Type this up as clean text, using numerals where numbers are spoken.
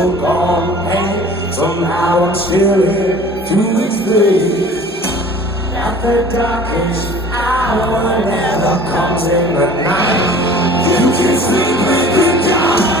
people gone, and somehow I'm still here to explain that the darkest hour never comes in the night. You can sleep with the dark.